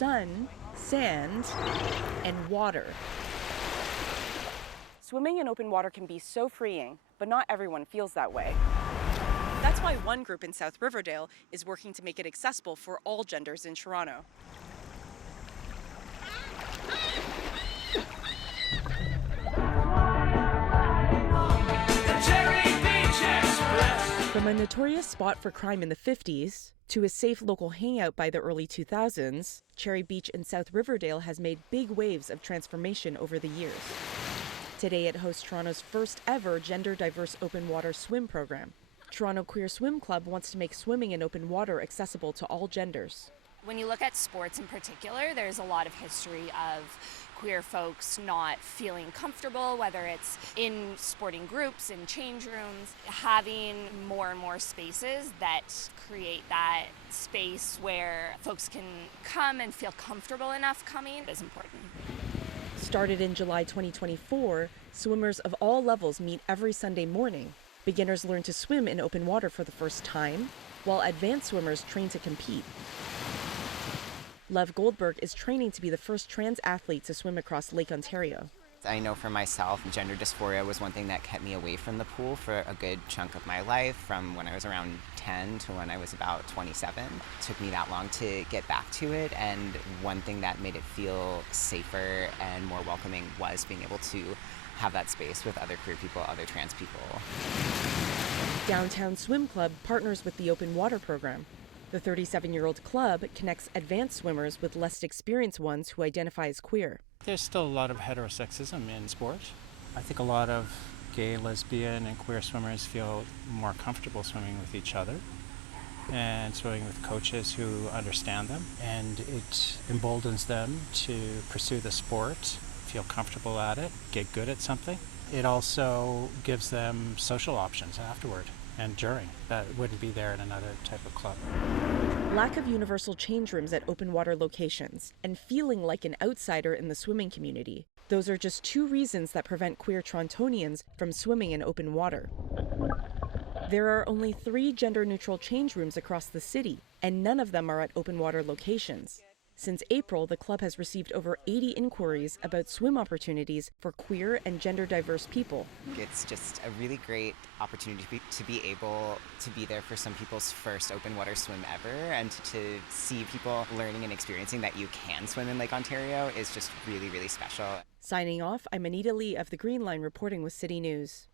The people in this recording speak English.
sun, sand, and water. Swimming in open water can be so freeing, but not everyone feels that way. That's why one group in South Riverdale is working to make it accessible for all genders in Toronto. From a notorious spot for crime in the 50s to a safe local hangout by the early 2000s, Cherry Beach in South Riverdale has made big waves of transformation over the years. Today it hosts Toronto's first ever gender-diverse open water swim program. Toronto Queer Swim Club wants to make swimming in open water accessible to all genders. When you look at sports in particular, there's a lot of history of queer folks not feeling comfortable, whether it's in sporting groups, in change rooms. Having more and more spaces that create that space where folks can come and feel comfortable enough coming is important. Started in July 2024, swimmers of all levels meet every Sunday morning. Beginners learn to swim in open water for the first time, while advanced swimmers train to compete. Lev Goldberg is training to be the first trans athlete to swim across Lake Ontario. I know for myself, gender dysphoria was one thing that kept me away from the pool for a good chunk of my life, from when I was around 10 to when I was about 27. It took me that long to get back to it, and one thing that made it feel safer and more welcoming was being able to have that space with other queer people, other trans people. Downtown Swim Club partners with the Open Water program. The 37-year-old club connects advanced swimmers with less experienced ones who identify as queer. There's still a lot of heterosexism in sport. I think a lot of gay, lesbian, and queer swimmers feel more comfortable swimming with each other and swimming with coaches who understand them, and it emboldens them to pursue the sport, feel comfortable at it, get good at something. It also gives them social options afterward and during that wouldn't be there in another type of club. Lack of universal change rooms at open water locations and feeling like an outsider in the swimming community. Those are just two reasons that prevent queer Torontonians from swimming in open water. There are only 3 gender-neutral change rooms across the city, and none of them are at open water locations. Since April, the club has received over 80 inquiries about swim opportunities for queer and gender-diverse people. It's just a really great opportunity to be able to be there for some people's first open water swim ever, and to see people learning and experiencing that you can swim in Lake Ontario is just really, really special. Signing off, I'm Anita Lee of The Green Line reporting with City News.